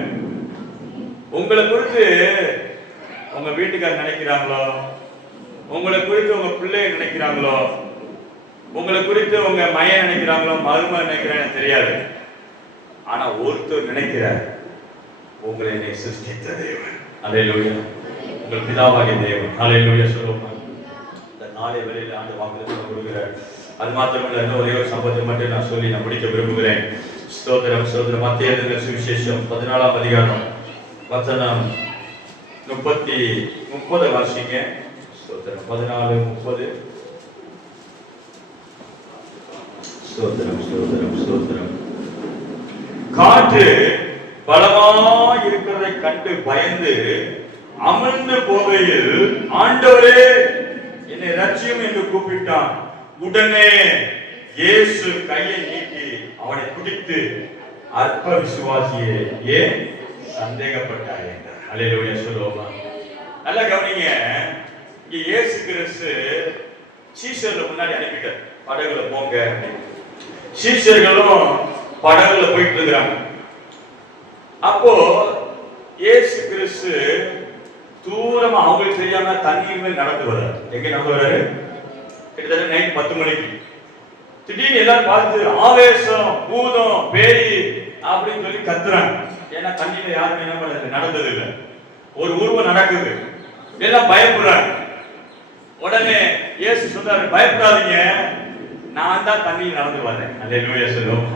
உங்களை குறித்து உங்க வீட்டுக்காரர் நினைக்கிறாங்களோ, உங்களை குறித்து உங்க பிள்ளைய நினைக்கிறாங்களோ, உங்களை குறித்து உங்க மையன் நினைக்கிறாங்களோ, மருமகன் நினைக்கிறான்னு தெரியாது. ஆனா ஒருத்தர் நினைக்கிறார், உங்களை என்னை சிருஷ்டித்த தேவன். அல்லேலூயா. உங்கள் பிதாவாகிய தேவன். அல்லேலூயா சொல்லுவோம். இந்த நாளை வேளையில ஆண்டு வாக்குத்தத்தம் கொடுக்கிறார். அது மாத்திரமல்ல, இன்னும் ஒரே ஒரு சம்பவத்தை மட்டும் நான் சொல்லி நான் முடிக்க விரும்புகிறேன். ஸ்தோத்திரம், ஸ்தோத்திரம். மத்தேயு எழுதின சுவிசேஷம் 14ஆம் அதிகாரம் வசனம் 30 வாசிங்க. ஸ்தோத்திரம். 14:30. ஸ்தோத்திரம், ஸ்தோத்திரம், ஸ்தோத்திரம். காற்று பலமாய் இருக்கிறதை கண்டு பயந்து அமர்ந்து போகையில், ஆண்டவரே என்னை ரட்சியும் என்று கூப்பிட்டான். உடனே இயேசு கையை நீட்டி அவனை பிடித்து அற்ப விசுவாசியே ஏன் சந்தேகப்பட்டாய் என்றார். அல்லேலூயா சொல்லுவோமா. நல்லா கவனிங்க. இங்க இயேசு கிறிஸ்து சீஷர்களை முன்னாடி அனுப்பிட்டார், படகுல போங்க. சீஷர்களும் படகுல போயிட்டு இருக்கிறாங்க. அப்போ இயேசு கிறிஸ்து தூரமா அவங்களுக்கு தெரியாம தண்ணீர் மேல் நடந்து வர்றாரு. எங்க நடந்து வர்றாரு? கிட்டத்தட்ட நைட் 10 மணிக்கு. திடீர்னு எல்லாரும் பார்த்து ஆவேசம், பூதம், பேய் அப்படின்னு சொல்லி கத்துறாங்க. ஏன்னா தண்ணியில யாருமே என்ன பண்ணது நடந்தது இல்லை. ஒரு உருவம் நடக்குது, எல்லாம் பயப்படுறாங்க. உடனே இயேசு சொல்றாரு, பயப்படாதீங்க, நான் தான் தண்ணியில் நடந்து வரேன். அல்லேலூயா சொல்லுவோம்.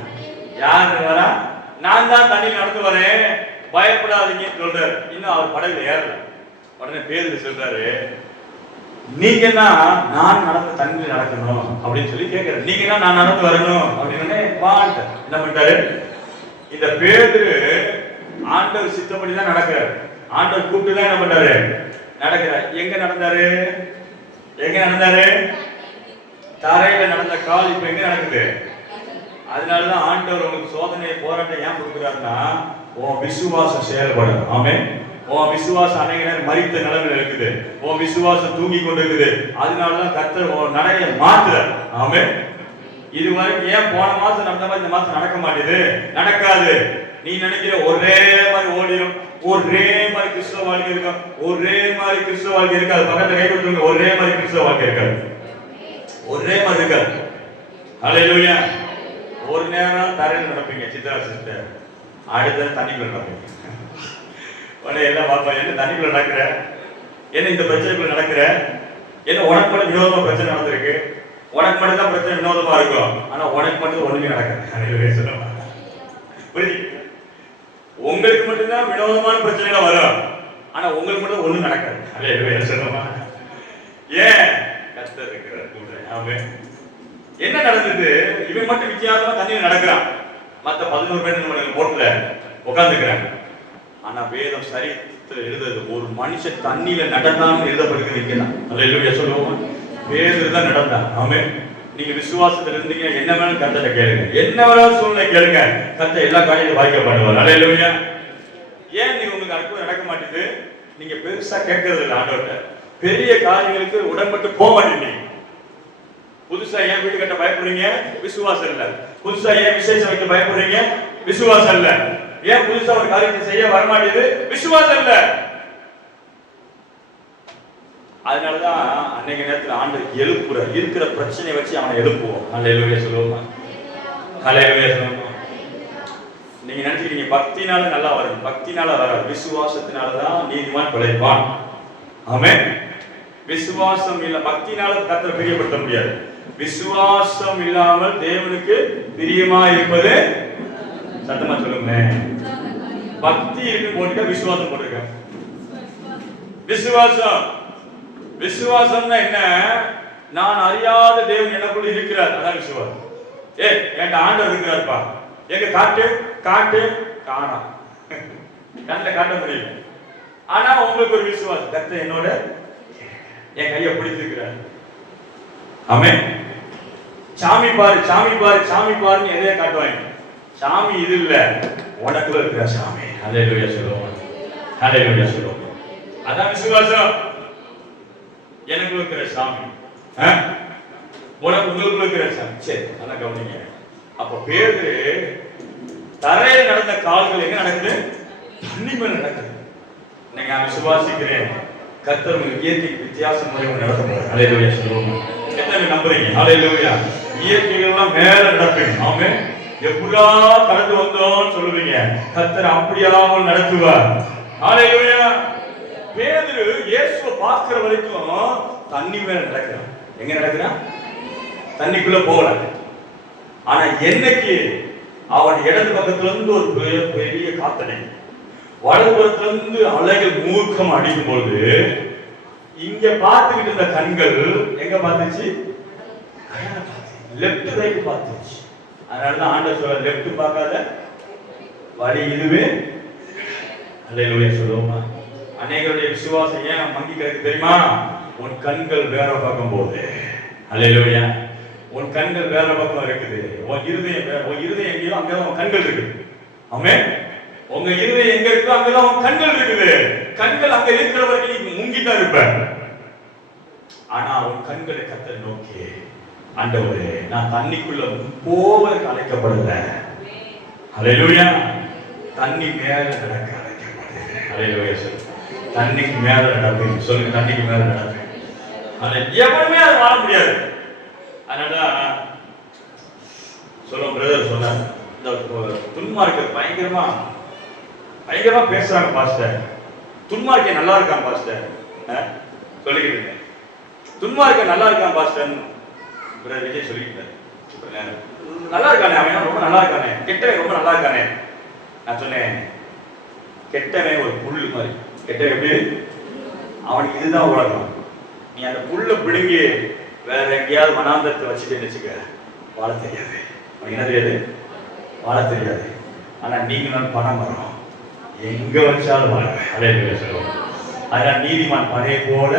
யாரு வரா? நான் தான் தண்ணியில் நடந்து வரேன், பயப்படாதீங்கன்னு சொல்றாரு. இன்னும் அவர் படகுல ஏறல. உடனே பேதுரு சொல்றாரு, நீங்க நான் நடந்த தண்ணியில் நடக்கணும் அப்படின்னு சொல்லி கேட்கிறாரு. நீங்க நான் நடந்து வரணும் அப்படின்னு என்ன பண்ணிட்டாரு? இந்த பேதுரு ஆண்டவர் சித்தப்படி தான் நடக்கிறார். ஆண்டவர் கூப்பிட்டு தான் என்ன பண்றாரு? நடக்கிறார். எங்க நடந்தாரு? எங்க நடந்தாரு? தரையில நடந்த கால் இப்ப எங்க நடக்குது? அதனாலதான் ஆண்டவர் உங்களுக்கு சோதனை போராட்டம் ஏன் கொடுக்கிறாருன்னா, உன் விசுவாசம் செயல்படும். ஆமென். உன் விசுவாசம் அநேக நேரம் மரித்த நிலைமையில இருக்குது. உன் விசுவாசம் தூங்கி கொண்டு இருக்குது. அதனாலதான் கர்த்தர் உன் நடையை மாத்துறார். ஆமென். இதுவரைக்கும் ஏன் போன மாசம் நடந்த மாதிரி இந்த மாசம் நடக்க மாட்டேது? நடக்காது. நீ நினைக்கிற ஒரே மாதிரி ஓடிடும், ஒரே மாதிரி கிறிஸ்தவ வாழ்க்கை இருக்கும், ஒரே மாதிரி கிறிஸ்தவ வாழ்க்கை இருக்காது. பக்கத்துல கை கொடுத்துருங்க, ஒரே மாதிரி கிறிஸ்தவ வாழ்க்கை இருக்காது, ஒரே மாதிரி இருக்காது. அல்லேலூயா. ஒரு நேரம் தரையில் நடப்பீங்க சித்ரா சிஸ்டர், அடுத்த தண்ணிக்குள்ள நடப்பீங்க. உடனே எல்லாம் பார்ப்பா, என்ன தண்ணிக்குள்ள நடக்கிற, என்ன இந்த பிரச்சனைக்குள்ள நடக்கிற, என்ன உனக்கு மட்டும் வினோதமா பிரச்சனை நடந்திருக்கு, உனக்கு மட்டும் தான் பிரச்சனை வினோதமா இருக்கும், ஆனா உனக்கு மட்டும் ஒண்ணுமே நடக்காது. புரியுது? உங்களுக்கு மட்டும்தான் வினோதமான பிரச்சனைகள் வரும், ஆனா உங்களுக்கு மட்டும் ஒண்ணும் நடக்காது. அல்லேலூயா சொல்லுமா. ஏன்? கர்த்தர் இருக்கிறார் கூட. ஆமென். என்ன நடந்தது? இவன் மட்டும் வித்தியாசமா தண்ணியில் நடக்கிறான், மத்த 11 பேர் போட்டுல உட்கார்ந்துக்கிறாங்க. ஆனா வேதம் சரித்திரத்தில் எழுதுறது, ஒரு மனுஷன் தண்ணியில நடந்தான்னு எழுதப்படுகிறது. அல்லேலூயா சொல்லுவோமா. பேதுரு தான் நடந்தான். ஆமென். நீங்க விசுவாசத்துல இருந்தீங்க, என்ன வேணாலும் கர்த்தரை கேளுங்க, என்ன வேணாலும் சூழ்நிலை கேளுங்க, கர்த்தர் எல்லா காரியத்தையும் வாய்க்க பண்ணுவார். அல்லேலூயா. ஏன் நீங்க உங்களுக்கு அற்புதம் நடக்க மாட்டேது? நீங்க பெருசா கேட்கறது இல்லை ஆண்டவர்கிட்ட. பெரிய காரியங்களுக்கு உடன்பட்டு போக மாட்டேங்க. புதுசா ஏன் வீடு கட்ட பயப்படுறீங்க? விசுவாசம் இல்ல. புதுசா ஏன் விசேஷம் வைக்க பயப்படுறீங்க? விசுவாசம் இல்ல. ஏன் புதுசா ஒரு காரியத்தை செய்ய வர மாட்டேது? விசுவாசம் இல்ல. அதனாலதான் அன்னைக்கு நேரத்தில் ஆண்டவர் எழுப்புறார். இருக்கிற பிரச்சனையை வச்சு அவனை எழுப்புவோம். அல்லேலூயா சொல்லுவோமா. அல்லேலூயா சொல்லுவோமா. நீங்க நினைச்சுக்கிறீங்க பக்தினால நல்லா வரும், பக்தினால வராது, விசுவாசத்தினாலதான் நீதிமான் பிழைப்பான். ஆமென். விசுவாசம் இல்ல, பக்தினால கர்த்தரை பிரியப்படுத்த முடியாது. விசுவாசம் இல்லாமல் தேவனுக்கு பிரியமா இருப்பது, சத்தமா சொல்லுங்க, பக்தி இருக்கு போட்டுக்க, விசுவாசம் போட்டுக்க. விசுவாசம், விசுவாசம்னா என்ன? நான் அறியாத தேவன் எனக்குள்ள இருக்கிறார், அதான் விசுவாசம். என்கிட்ட ஆண்டவர் இருக்கிறார்ப்பா, எங்க காட்டு காட்டு காணா, கண்ணில் காட்ட முடியும். ஆனா உங்களுக்கு ஒரு விசுவாசம், கர்த்தர் என்னோட என் கையை பிடிச்சிருக்கிறார். ஆமென். சாமி பாரு சாமி பாரு சாமி பாருன்னு எதைய காட்டுவாங்க. சாமி இது இல்ல, உனக்குள்ள இருக்கிற சாமி. அல்லேலூயா சொல்லுவோம். அல்லேலூயா சொல்லுவோம். அதான் விசுவாசம். எனக்குள்ள இருக்கிற சாமி, உங்களுக்குள்ள இருக்கிற சாமி. சரி, நல்லா கவனிங்க. அப்ப பேதுரு தரையில் நடந்த கால்கள் எங்க நடக்குது? தண்ணி மேல நடக்குது. இன்னைக்கு நான் விசுவாசிக்கிறேன், கர்த்தர் இயற்கை வித்தியாசம் நடத்த போறார். அல்லேலூயா சொல்லுவோம். எத்தனை நம்புறீங்க? அல்லேலூயா. இயற்கைகள்லாம் மேல நடப்பீங்க. ஆமென். எப்படா கடந்து வந்தோம்னு சொல்லுவீங்க, கர்த்தர் அப்படியாமல் நடத்துவார். அல்லேலூயா. பேதுரு இயேசுவை பார்க்கிற வரைக்கும் தண்ணி மேல நடக்கிறான். எங்க நடக்கிறான்? தண்ணிக்குள்ள போகல. ஆனா என்னைக்கு அவன் இடது பக்கத்துல இருந்து ஒரு பெரிய காத்தடை, வலதுபுறத்துல இருந்து அலைகள் மூர்க்கம் அடிக்கும் பொழுது இங்க பார்த்துக்கிட்டு இருந்த கண்கள் எங்க பார்த்துச்சு? லெப்ட் ரைட் பார்த்துச்சு. அதனாலதான் ஆண்டவர் சொல்ற, லெப்ட் பார்க்காத வழி இதுவே. அல்லேலூயா சொல்லுவோமா. அநேகருடைய விசுவாசம் ஏன் மங்கி கிடக்கு தெரியுமா? உன் கண்கள் வேற பக்கம் போகுது. அல்லேலூயா. உன் கண்கள் வேற பக்கம் இருக்குது. உன் இருதயம் எங்கேயோ, அங்கதான் உன் கண்கள் இருக்குது. ஆமென். உங்க இருதயம் எங்க இருக்கோ அங்கதான் உங்க கண்கள் இருக்குது. கண்கள் அங்க இருக்கிற வரைக்கும் நீ முங்கிதான் இருப்ப. ஆனா உன் கண்களை கர்த்தரை நோக்கி, ஆண்டவரே நான் தண்ணிக்குள்ள போவதற்கு அழைக்கப்படல. ஹல்லேலூயா. தண்ணி மேல நடக்க அழைக்கப்படுகிறேன். ஹல்லேலூயா. தண்ணிக்கு மேல நடப்பேன். சொல்லுங்க, தண்ணிக்கு மேல நடப்பேன். எவனுமே அது வாழ முடியாது. அதனால சொல்லுவோம், பிரதர் சொன்னார், இந்த துன்மார்க்கர் பயங்கரமா பேசுறாங்க பாஸ்டர். துன்மார்க்கன் நல்லா இருக்கான் பாஸ்டர் சொல்லிக்கிட்டு, துன்மார்க்கன் நல்லா இருக்கான் பாஸ்டர் பிரதர் விஜய் சொல்லிக்கிட்டாரு. நல்லா இருக்கானே அவன், ரொம்ப நல்லா இருக்கானே. கெட்டவன் ரொம்ப நல்லா இருக்கானே. நான் சொன்னேன், கெட்டவன் ஒரு புல்லு மாதிரி. கெட்டவன் எப்படி? அவனுக்கு இதுதான் உலகம். நீ அந்த புல்ல பிடுங்கி வேற எங்கேயாவது வனாந்தரத்தை வச்சுட்டு வச்சுக்க, வாழ தெரியாது. அவனுக்கு என்ன தெரியாது? வாழ தெரியாது. ஆனா நீங்க நான் பணம் வரும், எங்க வச்சாலும் வாழ்வேன். அல்லேலூயா சொல்லுவோம். அதனால நீதிமான் பனையை போல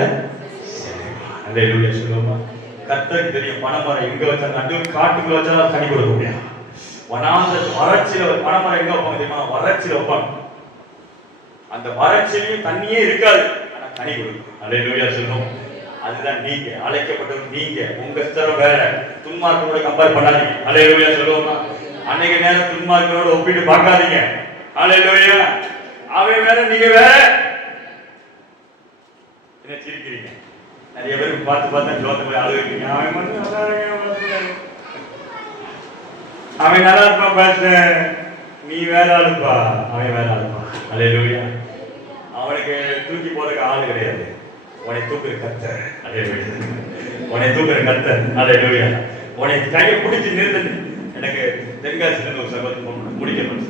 செழிப்பான். அல்லேலூயா சொல்லுவோம். கர்த்தருக்கு தெரியும் பனை மரம் எங்க வச்சாலும், நடுவில் காட்டுக்குள்ள வச்சாலும் கனி கொடுக்க முடியாது. வனாந்தரத்து வறட்சியில பனை மரம் எங்க வைப்பாங்க தெரியுமா? வறட்சியில வைப்பாங்க. அந்த வறட்சியிலையும் தண்ணியே இருக்காது, ஆனா கனி கொடுக்கும். அல்லேலூயா சொல்லுவோம். அதுதான் நீங்க அழைக்கப்பட்டது. நீங்க உங்க ஸ்தரம் வேற, துன்மார்க்கனோட கம்பேர் பண்ணாதீங்க. அல்லேலூயா சொல்லுவோமா. அன்னைக்கு நேரம் துன்மார்க்கனோட ஒப்பிட்டு பார்க்காதீங்க. அல்லேலூயா. அவன் வேற, நீங்க வேற. என்ன சிரிக்கிறீங்க? நிறைய பேருக்கு பார்த்து ஜோத்த போய் அழுகிறீங்க. அவன் மட்டும் நல்லா இருக்கான், அவன் நல்லா இருப்பான் பாஸ்டர், நீ வேற ஆளுப்பா, அவன் வேற ஆளுப்பா. அல்லேலூயா. அவனுக்கு தூக்கி போறதுக்கு ஆள் கிடையாது. உன்னை தூக்குற கர்த்தர். அல்லேலூயா. உன்னை தூக்குற கர்த்தர். அல்லேலூயா. உன்னை கையை பிடிச்சி நிறுத்து. எனக்கு தென்காசில ஒரு சகோதரன் முடிக்கணும்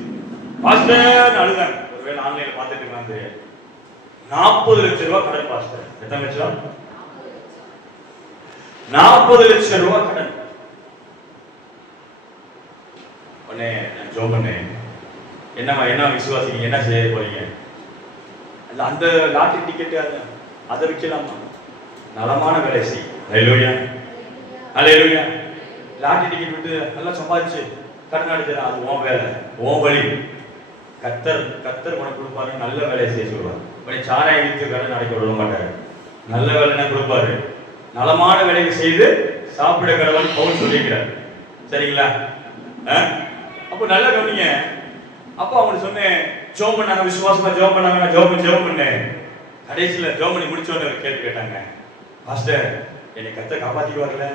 பாஸ்டர் அழுதாங்க. ஒருவேளை ஆன்லைன்ல பார்த்துட்டு இருக்காங்க. 40 லட்சம் ரூபாய் கடன் பாஸ்டர். எத்தனை லட்சம்? 40 லட்சம் ரூபாய் கடன். உடனே நான் ஜோம் பண்ணேன், என்ன விசுவாசிங்க, என்ன செய்ய போறீங்க? அந்த லாட்டரி டிக்கெட் அதை விற்கலாமா? நலமான வேலை செய். அல்லேலூயா. அல்லேலூயா. லாட்டரி டிக்கெட் விட்டு நல்லா சம்பாதிச்சு கடன் அடிச்சிடா, அது உன் வேலை, உன் வழி. கர்த்தர் உனக்கு கொடுப்பாரு, நல்ல வேலையை செய்ய சொல்லுவார். உடனே சாராய விற்று கடன் அடைக்க விட மாட்டாரு. நல்ல வேலை கொடுப்பாரு. நலமான வேலையை செய்து சாப்பிட கடவுள் பவுல் சொல்லிக்கிறார். சரிங்களா? அப்போ நல்ல கவனிங்க. அப்போ அவங்களுக்கு சொன்னேன், ஜோம் பண்ணாங்க, விசுவாசமா ஜோம் பண்ணாங்க. நான் ஜோம் பண்ணேன். கடைசியில் ஜோம் பண்ணி முடிச்சோன்னு ஒரு கேள்வி கேட்டாங்க, பாஸ்டர் என்னை கர்த்தர் காப்பாற்றிட்டு வரல,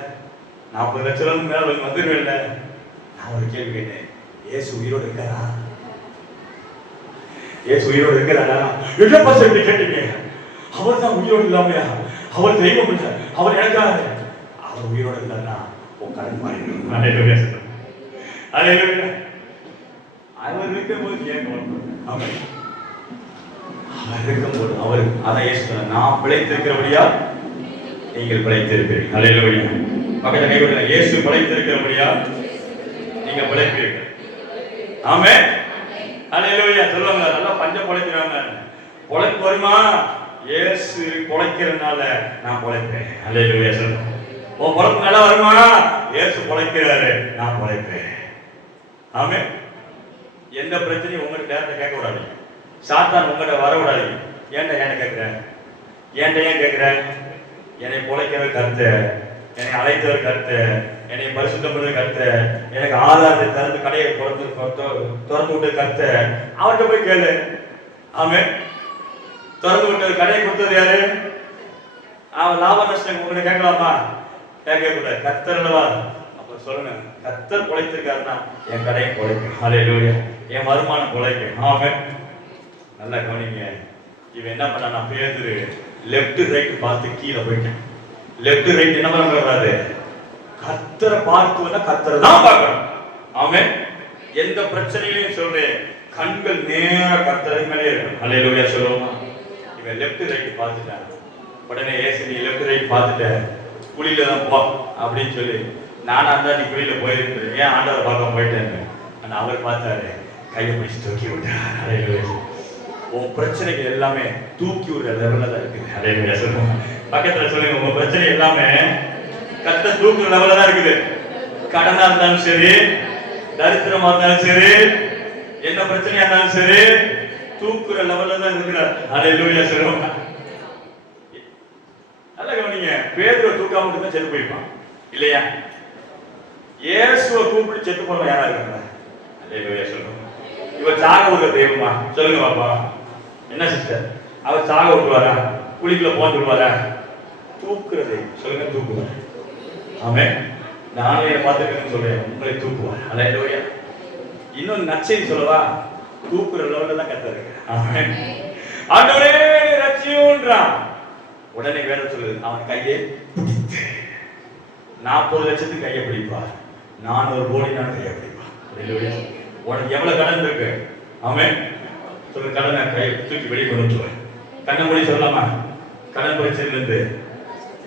40 லட்சம் ரூபாய்க்கு மேல வந்துருவேன்ல. நான் ஒரு கேள்வி கேட்டேன், ஏசு உயிரோடு இருக்காரா? ஏசு உயிரோடு இருக்கிறாரா? என்ன பாஸ்டர் இப்படி கேட்டீங்க? அவர் தான் உயிரோடு இல்லாமையா? அவர் தெய்வம் இல்லை, அவர் எனக்காக. அவர் உயிரோடு இருந்தாருன்னா உன் கடன் மாறிடும். அல்லேலூயா. அல்லேலூயா. அவர் இருக்கும்போது ஏன் அவர் இருக்கும்போது அவர் அதான் ஏசு சொன்னார், நான் பிழைத்திருக்கிறபடியா நீங்கள் பிழைத்திருப்பீர்கள். அல்லேலூயா. பக்கத்துல கைவிடல, இயேசு பிழைத்திருக்கிறபடியா நீங்க பிழைப்பீர்கள். ஆமென். அல்லேலூயா. சொல்லுவாங்க, நல்லா பஞ்சம் பிழைக்கிறாங்க. பிழைப்பு வருமா? இயேசு பிழைக்கிறதுனால நான் பிழைப்பேன். அல்லேலூயா. சொல்லுங்க, உன் பிழைப்பு நல்லா வருமா? இயேசு பிழைக்கிறாரு, நான் பிழைப்பேன். ஆமென். எந்த பிரச்சனையும் உங்கள்கிட்ட நேரத்தை கேட்க விடாதீங்க. சாத்தான் உங்கள்கிட்ட வர விடாதீங்க. ஏன்டா ஏன் கேட்கிறேன்? ஏன் கேட்கிறேன்? என்னை பிழைக்கிற கர்த்தர், என்னை அழைத்தவர் கர்த்தர், என்னை பரிசுத்தப்படுற கர்த்தர், எனக்கு ஆதாரத்தை திறந்து கடையை திறந்து விட்டு கர்த்தர், அவர்கிட்ட போய் கேளு. ஆமென். திறந்து விட்டது கடையை கொடுத்தது யாரு? அவன் லாப நஷ்டம் உங்களை கேட்கலாமா? கேட்க கூடாது. கர்த்தர் அல்லவா? அப்ப சொல்லுங்க, கர்த்தர் பிழைத்திருக்காருன்னா என் கடையை பிழைக்கும். அல்லேலூயா. என் வருமானம் பிழைக்கும். ஆமென். நல்லா கவனிங்க. இவன் என்ன பண்ணா, பேதுரு லெப்ட் ரைட் பார்த்து கீழே போயிட்டேன். லெப்ட் ரைட் என்ன பண்ண வராது? கர்த்தரை பார்த்து வந்தா கர்த்தரை தான் பார்க்கணும். ஆமென். எந்த பிரச்சனையிலையும் சொல்றேன், கண்கள் நேர கர்த்தரை மேலே இருக்கும். அல்லேலூயா சொல்லுவோமா. இவன் லெப்ட் ரைட் பார்த்துட்டான். உடனே ஏசு, நீ லெப்ட் ரைட் பார்த்துட்ட, குழியில தான் போ அப்படின்னு சொல்லி, நானா தான் நீ குழியில போயிருந்தேன், ஏன் ஆண்டவரை பார்க்க போயிட்டேன். ஆனா அவர் பார்த்தாரு, கையை பிடிச்சி தூக்கி விட்டார். அல்லேலூயா. உன் பிரச்சனைகள் எல்லாமே தூக்கி விடுற லெவல்ல தான் இருக்குது. அல்லேலூயா சொல்லுங்க. பக்கத்துல சொல்லுங்க, உங்க பிரச்சனை எல்லாமே கர்த்தர் தூக்குற லெவல்ல தான் இருக்குது. கடனா இருந்தாலும் சரி, தரித்திரமா இருந்தாலும் சரி, என்ன பிரச்சனையா இருந்தாலும் சரி தூக்குற லெவல்ல தான் இருக்கிறார். ஹalleluya சொல்லுங்க. நல்ல கவனிங்க, பேதுரு தூக்காம இருந்தா செத்து போயிருப்பான் இல்லையா? இயேசுவை கூப்பிட்டு செத்து போறவங்க யாரா இருக்காங்க? ஹalleluya சொல்லுங்க. இவர் சாக விடுற தெய்வமா? சொல்லுங்க பாப்பா. என்ன சிஸ்டர், அவர் சாக விட்டுவாரா? குழிக்குள்ள போட்டு விடுவாரா? தூக்குறது சொல்லுங்க, தூக்குவார். ஆமென். நானே பார்த்துக்கன்னு சொல்றேன், உங்களை தூக்குவார். ஹalleluya. இன்னொரு நற்செய்தி சொல்லவா? தூக்குற லெவல்ல தான் கர்த்தர் இருக்கு. ஆமென். ஆண்டவரே ரட்சியுன்றான். உடனே வேதம் சொல்லுது, அவன் கையை 40 லட்சத்துக்கு கையை பிடிப்பார், 400 கோடி நான் கையை பிடிப்பார். ஹalleluya. உனக்கு எவ்வளவு கடன் இருக்கு? ஆமென். சொல்ல கடனை கையை தூக்கி வெளியே கொண்டு வருவார். கண்ணை மூடி சொல்லலாமா? கடன் பிரச்சனையிலிருந்து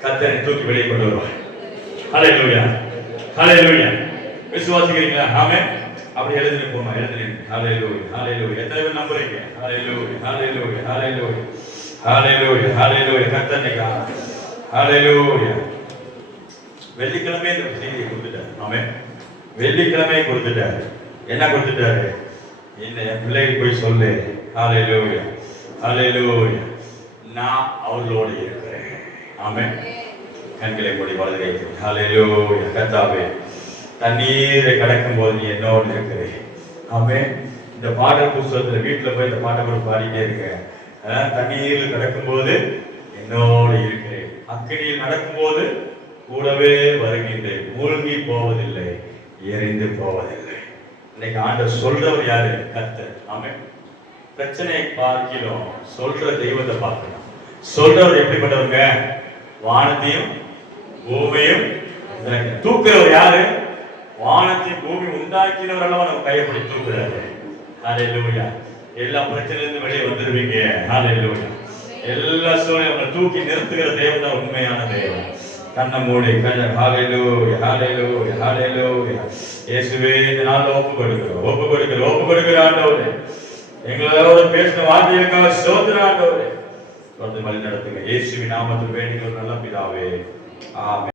கர்த்தரை தூக்கி வெளியே கொண்டு வருவார். ஹalleluya. ஹalleluya. விசுவாசிக்கிறீங்களா? ஆமென். அப்படி எழுதி போமா, எழுதி. ஹalleluya. ஹalleluya. எத்தனை பேர் நம்புறீங்க? ஹalleluya. ஹalleluya. ஹalleluya. ஹalleluya. ஹalleluya. கர்த்தருக்கு ஹalleluya. வெள்ளிக்கிழமை இந்த செய்தியை கொடுத்துட்டார். ஆமென். வெள்ளிக்கிழமை கொடுத்துட்டார். என்ன கொடுத்துட்டாரு? இந்த என் பிள்ளைக்கு போய் சொல்லு. ஹalleluya. ஹalleluya. நான் அவர்களோடு இருக்கிறேன். ஆமென். கண்களை மூடி வலது கை. ஹalleluya. கர்த்தாவே, தண்ணீரை கடக்கும் போது நீ என்னோடு இருக்கிறேன். ஆமென். இந்த பாடல் புத்தகத்துல வீட்டுல போய் இந்த பாட்டை கூட பாடிட்டே இருக்கேன். தண்ணீரில் கடக்கும் போது என்னோடு இருக்கிறேன், அக்கினியில் நடக்கும் போது கூடவே வருகின்றேன், மூழ்கி போவதில்லை, எரிந்து போவதில்லை. இன்னைக்கு ஆண்டவர் சொல்றவர் யாரு? கர்த்தர். ஆமென். பிரச்சனையை பார்க்கிறோம், சொல்ற தெய்வத்தை பார்க்கணும். சொல்றவர் எப்படிப்பட்டவங்க? வானத்தையும் பூமியும் தூக்குறவர் யாரு? வானத்தையும் பூமி உண்டாக்கினவர் அல்லவா நம்ம கையை பிடி தூக்குறாரு. ஹalleluya. எல்லா பிரச்சனையிலிருந்து வெளியே வந்துருவீங்க. ஹalleluya. எல்லா சூழ்நிலையும் தூக்கி நிறுத்துகிற தேவன் தான் உண்மையான தேவன். கண்ணை மூடி ஹalleluya. ஹalleluya. ஹalleluya. இயேசுவே, இந்த நாள்ல ஒப்பு கொடுக்கிறோம் ஆண்டவரே. எங்களோட பேசின வார்த்தைகளுக்காக ஸ்தோத்திரம் ஆண்டவரே. தொடர்ந்து வழி நடத்துங்க. இயேசுவின் நாமத்தில் வேண்டிய நல்ல பிதாவே. ஆமென்.